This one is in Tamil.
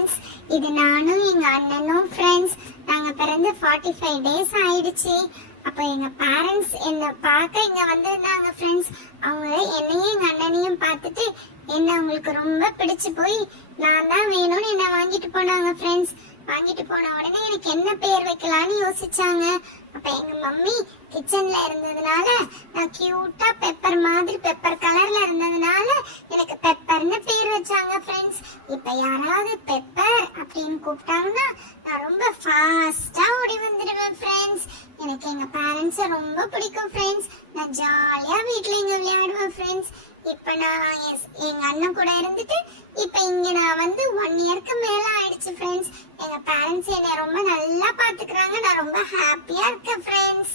ஃப்ரெண்ட்ஸ். இது நானும் எங்க அண்ணனும் ஃப்ரெண்ட்ஸ். நாங்க பிறந்து 45 டேஸ் ஆயிடுச்சு. அப்போ எங்க பேரண்ட்ஸ் என்ன பார்க்க இங்க வந்திருந்தாங்க ஃப்ரெண்ட்ஸ். அவங்க என்னையும் எங்க அண்ணனையும் பார்த்துட்டு என்ன அவங்களுக்கு ரொம்ப பிடிச்சு போய் நான் தான் வேணும்னு என்ன வாங்கிட்டு போனாங்க ஃப்ரெண்ட்ஸ். வாங்கிட்டு போன உடனே எனக்கு என்ன பேர் வைக்கலாம்னு யோசிச்சாங்க. அப்ப எங்க மம்மி கிச்சன்ல இருந்ததுனால நான் கியூட்டா பெப்பர் மாதிரி பெப்பர் கலர்ல இருந்ததுனால எனக்கு பெப்பர்னு பேர் வச்சாங்க ஃப்ரெண்ட்ஸ். இப்ப யாராவது பெப்பர் அப்படின்னு கூப்பிட்டாங்கன்னா நான் ரொம்ப ஃபாஸ்டா ஓடி வந்துடுவேன் ஃப்ரெண்ட்ஸ். எனக்கு எங்க பேரண்ட்ஸை ரொம்ப பிடிக்கும் ஃப்ரெண்ட்ஸ். நான் ஜாலியா வீட்ல இங்க விளையாடுவேன் ஃப்ரெண்ட்ஸ். இப்ப நான் எங்க அண்ணன் கூட இருந்துட்டு இப்ப இங்க நான் வந்து 1 இயர்க்கு மேல ஆயிடுச்சு ஃப்ரெண்ட்ஸ். எங்க பேரண்ட்ஸ் என்னை ரொம்ப நல்லா பாத்துக்கிறாங்க. நான் ரொம்ப ஹாப்பியா இருக்கேன் ஃப்ரெண்ட்ஸ்.